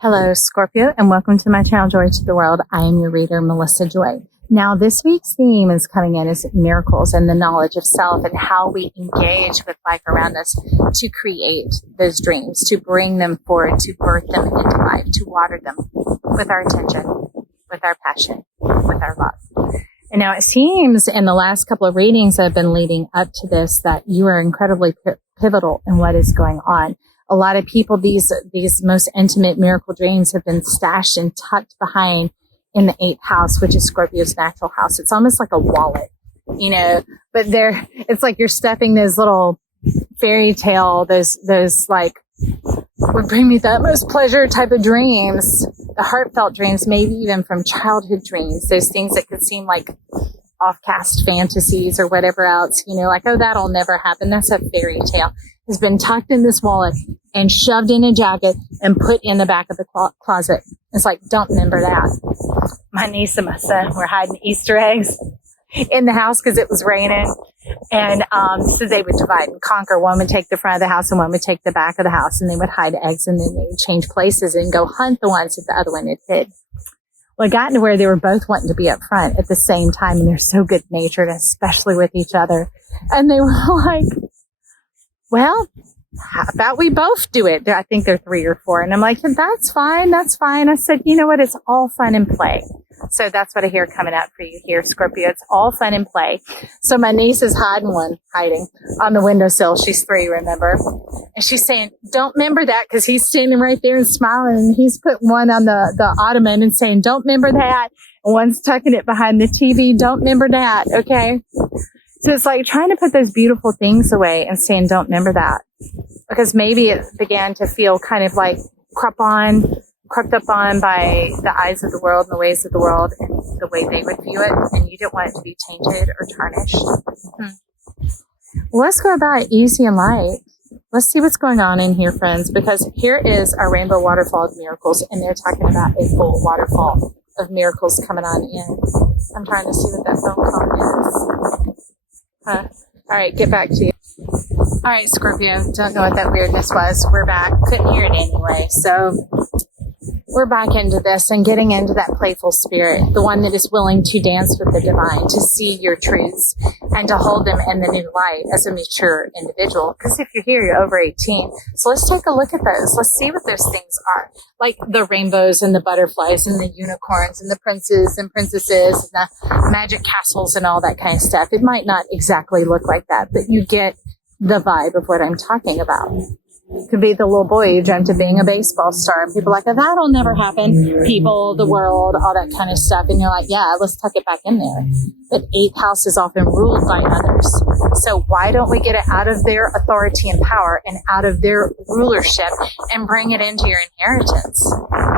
Hello, Scorpio, and welcome to my channel, Joy to the World. I am your reader, Melissa Joy. Now, this week's theme is coming in as miracles and the knowledge of self and how we engage with life around us to create those dreams, to bring them forward, to birth them into life, to water them with our attention, with our passion, with our love. And now it seems in the last couple of readings that have been leading up to this that you are incredibly pivotal in what is going on. A lot of people, these most intimate miracle dreams have been stashed and tucked behind in the 8th house, which is Scorpio's natural house. It's almost like a wallet, but it's like you're stuffing those little fairy tale, those like would bring me the utmost pleasure type of dreams, the heartfelt dreams, maybe even from childhood dreams, those things that could seem like off-cast fantasies or whatever else, like, oh, that'll never happen. That's a fairy tale. Has been tucked in this wallet and shoved in a jacket and put in the back of the closet. It's like, don't remember that. My niece and my son were hiding Easter eggs in the house because it was raining. And so they would divide and conquer. One would take the front of the house and one would take the back of the house, and they would hide eggs, and then they would change places and go hunt the ones that the other one had hid. Well, it got to where they were both wanting to be up front at the same time, and they're so good-natured, especially with each other. And they were like, well, how about we both do it? I think they're 3 or 4. And I'm like, that's fine. That's fine. I said, you know what? It's all fun and play. So that's what I hear coming up for you here, Scorpio. It's all fun and play. So my niece is hiding on the windowsill. She's 3, remember? And she's saying, don't remember that, because he's standing right there and smiling. And he's put one on the ottoman and saying, don't remember that. And one's tucking it behind the TV. Don't remember that. Okay. So it's like trying to put those beautiful things away and saying, don't remember that. Because maybe it began to feel kind of like crept up on by the eyes of the world and the ways of the world and the way they would view it. And you didn't want it to be tainted or tarnished. Let's go about it easy and light. Let's see what's going on in here, friends, because here is our rainbow waterfall of miracles, and they're talking about a full waterfall of miracles coming on in. I'm trying to see what that phone call is. All right, get back to you. All right, Scorpio, don't know what that weirdness was. We're back. Couldn't hear it anyway. So we're back into this and getting into that playful spirit, the one that is willing to dance with the divine, to see your truths and to hold them in the new light as a mature individual. Because if you're here, you're over 18. So let's take a look at those. Let's see what those things are. Like the rainbows and the butterflies and the unicorns and the princes and princesses and the magic castles and all that kind of stuff. It might not exactly look like that, but you get the vibe of what I'm talking about. It could be the little boy who dreamt of being a baseball star. And people are like, oh, that'll never happen. People, the world, all that kind of stuff. And you're like, yeah, let's tuck it back in there. But 8th house is often ruled by others. So why don't we get it out of their authority and power and out of their rulership and bring it into your inheritance?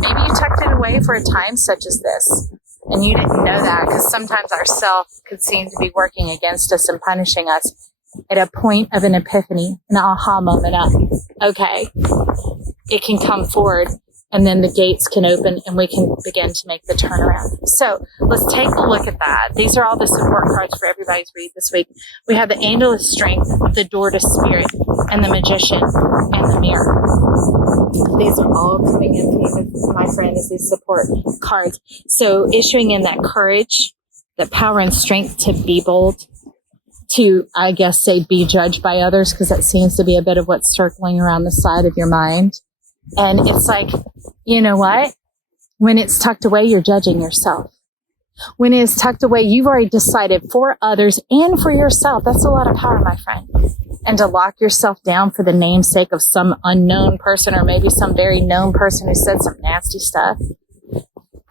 Maybe you tucked it away for a time such as this. And you didn't know that, because sometimes our self could seem to be working against us and punishing us at a point of an epiphany, an aha moment of, okay, it can come forward, and then the gates can open and we can begin to make the turnaround. So let's take a look at that. These are all the support cards for everybody's read this week. We have the Angel of Strength, the Door to Spirit, and the Magician, and the Mirror. These are all coming in to me, my friend, as these support cards. So issuing in that courage, that power and strength to be bold, to, I guess, say be judged by others, because that seems to be a bit of what's circling around the side of your mind. And it's like, you know what? When it's tucked away, you're judging yourself. When it is tucked away, you've already decided for others and for yourself. That's a lot of power, my friend. And to lock yourself down for the namesake of some unknown person, or maybe some very known person who said some nasty stuff.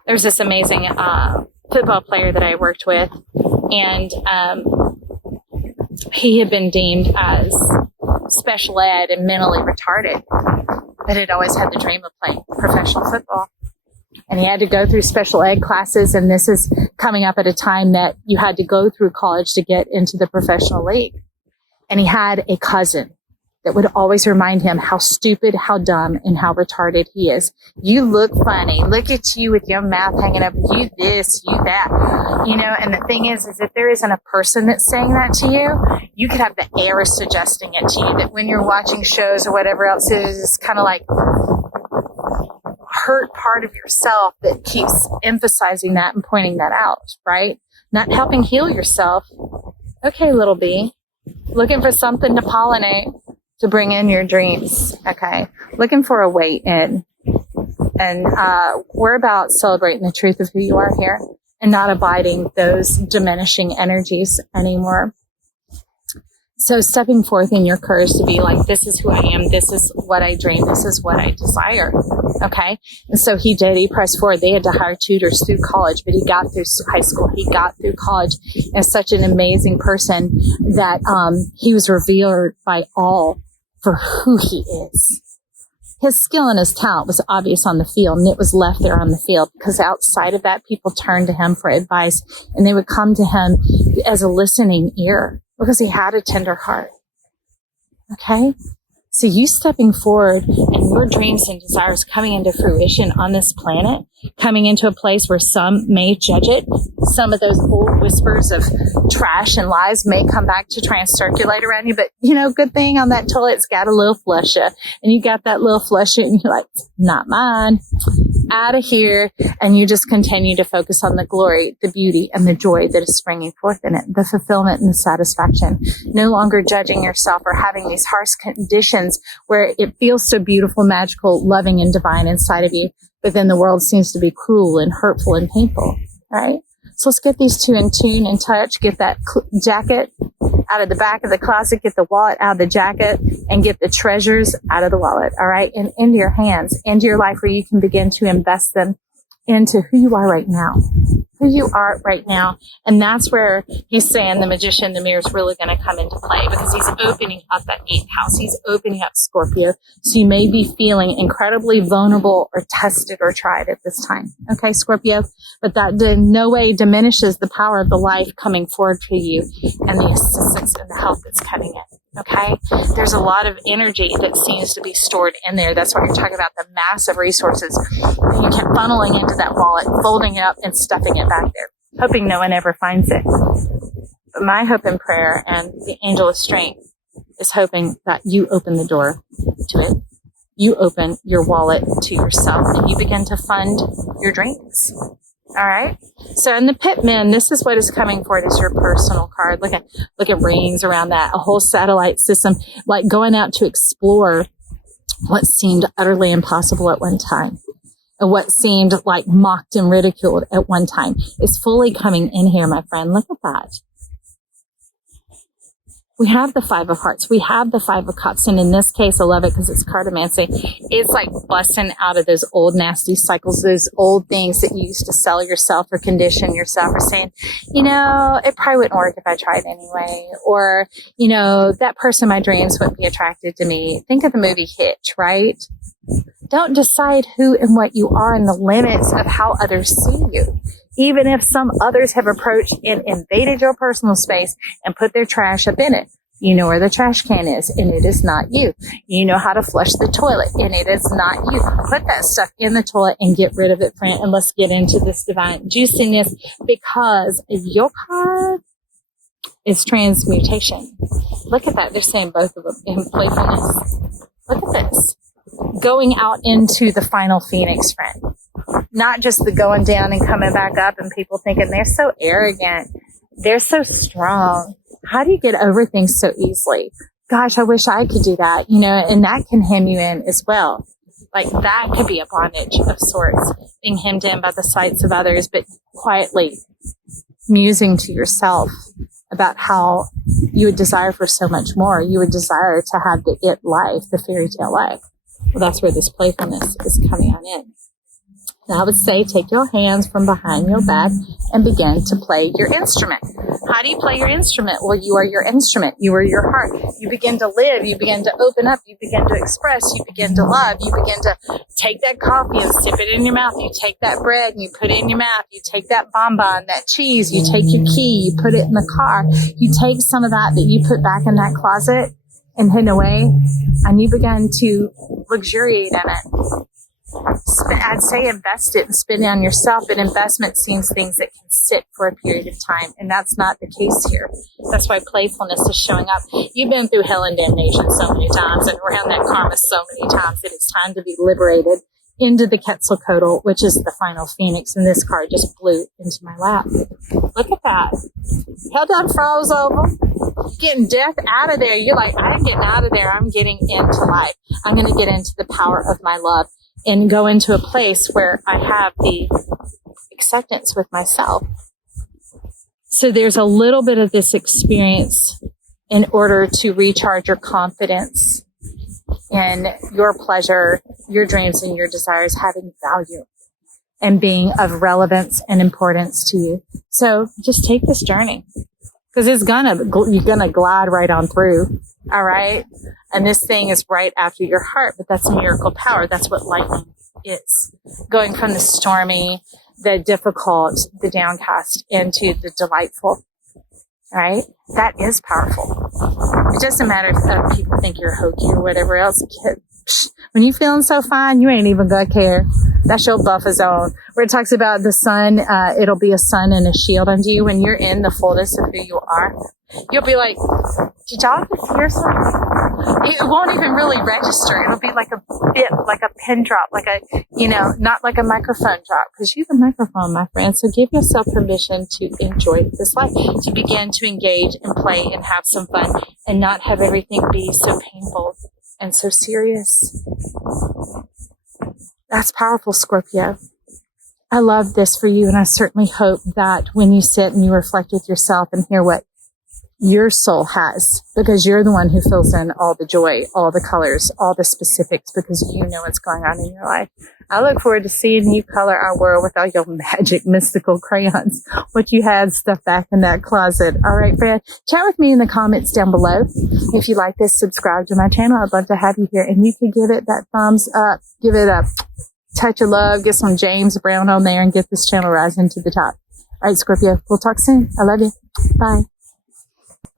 There's this amazing football player that I worked with, and he had been deemed as special ed and mentally retarded, but had always had the dream of playing professional football. And he had to go through special ed classes, and this is coming up at a time that you had to go through college to get into the professional league. And he had a cousin that would always remind him how stupid, how dumb, and how retarded he is. You look funny. Look at you with your mouth hanging up. You this, you that. And the thing is if there isn't a person that's saying that to you, you could have the air suggesting it to you, that when you're watching shows or whatever else, it is kind of like, hurt part of yourself that keeps emphasizing that and pointing that out, right? Not helping heal yourself. Okay, little bee, looking for something to pollinate, to bring in your dreams. Okay, looking for a way in. And we're about celebrating the truth of who you are here and not abiding those diminishing energies anymore. So stepping forth in your courage to be like, this is who I am. This is what I dream. This is what I desire. Okay. And so he did. He pressed forward. They had to hire tutors through college, but he got through high school. He got through college as such an amazing person that he was revered by all for who he is. His skill and his talent was obvious on the field, and it was left there on the field because outside of that, people turned to him for advice, and they would come to him as a listening ear because he had a tender heart. Okay? So you stepping forward and your dreams and desires coming into fruition on this planet, coming into a place where some may judge it. Some of those old whispers of trash and lies may come back to try and circulate around you. But, you know, good thing on that toilet, it's got a little flusher. And you got that little flusher and you're like, not mine. Out of here. And you just continue to focus on the glory, the beauty, and the joy that is springing forth in it, the fulfillment and the satisfaction. No longer judging yourself or having these harsh conditions where it feels so beautiful, magical, loving, and divine inside of you, but then the world seems to be cruel and hurtful and painful, right? So let's get these two in tune and touch, get that jacket out of the back of the closet, get the wallet out of the jacket, and get the treasures out of the wallet, all right? And into your hands, into your life where you can begin to invest them into who you are right now. Who you are right now. And that's where he's saying the magician, the mirror is really going to come into play because he's opening up that 8th house. He's opening up Scorpio. So you may be feeling incredibly vulnerable or tested or tried at this time. Okay, Scorpio? But that in no way diminishes the power of the life coming forward for you and the assistance and the help that's coming in. Okay? There's a lot of energy that seems to be stored in there. That's why you're talking about the massive resources that you kept funneling into that wallet, folding it up and stuffing it back there, hoping no one ever finds it. But my hope and prayer and the angel of strength is hoping that you open the door to it. You open your wallet to yourself and you begin to fund your dreams. All right. So in the Pitman, this is what is coming for it as your personal card. Look at rings around that, a whole satellite system, like going out to explore what seemed utterly impossible at one time. And what seemed like mocked and ridiculed at one time is fully coming in here, my friend. Look at that. We have the 5 of Hearts. We have the 5 of Cups. And in this case, I love it because it's cartomancy. It's like busting out of those old nasty cycles, those old things that you used to sell yourself or condition yourself or saying, you know, it probably wouldn't work if I tried anyway. Or, you know, that person in my dreams wouldn't be attracted to me. Think of the movie Hitch, right? Don't decide who and what you are in the limits of how others see you. Even if some others have approached and invaded your personal space and put their trash up in it. You know where the trash can is, and it is not you. You know how to flush the toilet, and it is not you. Put that stuff in the toilet and get rid of it, friend, and let's get into this divine juiciness because your card is transmutation. Look at that. They're saying both of them in playfulness. Look at this. Going out into the final phoenix, friend. Not just the going down and coming back up and people thinking they're so arrogant. They're so strong. How do you get over things so easily? Gosh, I wish I could do that, you know, and that can hem you in as well. Like that could be a bondage of sorts, being hemmed in by the sights of others, but quietly musing to yourself about how you would desire for so much more. You would desire to have the it life, the fairy tale life. Well, that's where this playfulness is coming on in. Now I would say take your hands from behind your back and begin to play your instrument. How do you play your instrument? Well, you are your instrument. You are your heart. You begin to live. You begin to open up. You begin to express. You begin to love. You begin to take that coffee and sip it in your mouth. You take that bread and you put it in your mouth. You take that bonbon, that cheese. You take your key. You put it in the car. You take some of that you put back in that closet and hidden away, and you begin to luxuriate in it. I'd say invest it and spend it on yourself, but investment seems things that can sit for a period of time, and that's not the case here. That's why playfulness is showing up. You've been through hell and damnation so many times and around that karma so many times that it's time to be liberated into the Quetzalcoatl, which is the final phoenix, and this card just blew into my lap. Look at that. Hell done froze over. Getting death out of there. You're like, I'm getting out of there. I'm getting into life. I'm going to get into the power of my love and go into a place where I have the acceptance with myself. So there's a little bit of this experience in order to recharge your confidence in your pleasure, your dreams, and your desires having value and being of relevance and importance to you. So just take this journey, because you're gonna glide right on through. All right. And this thing is right after your heart, but that's miracle power. That's what lightning is. Going from the stormy, the difficult, the downcast into the delightful. All right. That is powerful. It doesn't matter if people think you're hokey or whatever else. When you're feeling so fine, you ain't even gonna care. That's your buffer zone. Where it talks about the sun, it'll be a sun and a shield unto you. When you're in the fullness of who you are, you'll be like, did y'all just hear something? It won't even really register. It'll be like a bit, like a pin drop, like a, not like a microphone drop, because you're the microphone, my friend. So give yourself permission to enjoy this life, to begin to engage and play and have some fun and not have everything be so painful and so serious. That's powerful, Scorpio. I love this for you, and I certainly hope that when you sit and you reflect with yourself and hear what your soul has, because you're the one who fills in all the joy, all the colors, all the specifics, because you know what's going on in your life. I look forward to seeing you color our world with all your magic, mystical crayons, what you had stuffed back in that closet. All right, friend, chat with me in the comments down below. If you like this, subscribe to my channel. I'd love to have you here, and you can give it that thumbs up, give it a touch of love, get some James Brown on there, and get this channel rising to the top. All right, Scorpio, we'll talk soon. I love you. Bye.